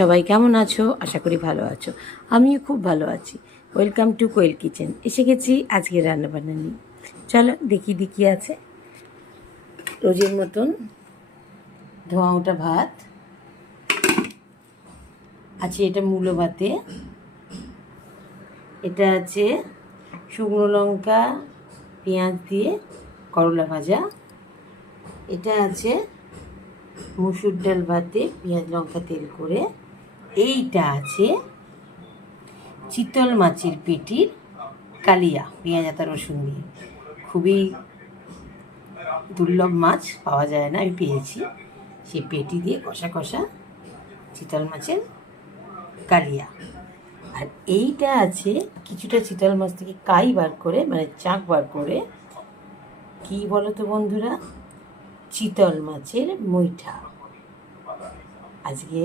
সবাই কেমন আছো? আশা করি ভালো আছো। আমিও খুব ভালো আছি। Welcome to Koel kitchen. এসে গেছি আজকে রান্নাবান্না নিয়ে। চলো দেখি কি আছে। রোজের মতন ধোঁয়া ওঠা ভাত আছে, এটা মূলো ভাতে। এটা আছে শুকনো লঙ্কা পেঁয়াজ দিয়ে করলা ভাজা। এটা আছে মুসুর ডাল ভাতে পেঁয়াজ লঙ্কা তেল করে। এইটা আছে চিতল মাছের পেটির কালিয়া পেঁয়াজ আদা রসুন দিয়ে। খুবই দুর্লভ মাছ, পাওয়া যায় না, আমি পেয়েছি। সেই পেটি দিয়ে কষা কষা চিতল মাছের কালিয়া। আর এইটা আছে কিছুটা চিতল মাছ থেকে কাই বার করে, মানে চাক বার করে, কি বলো তো বন্ধুরা, চিতল মাছের মুইঠা। আজকে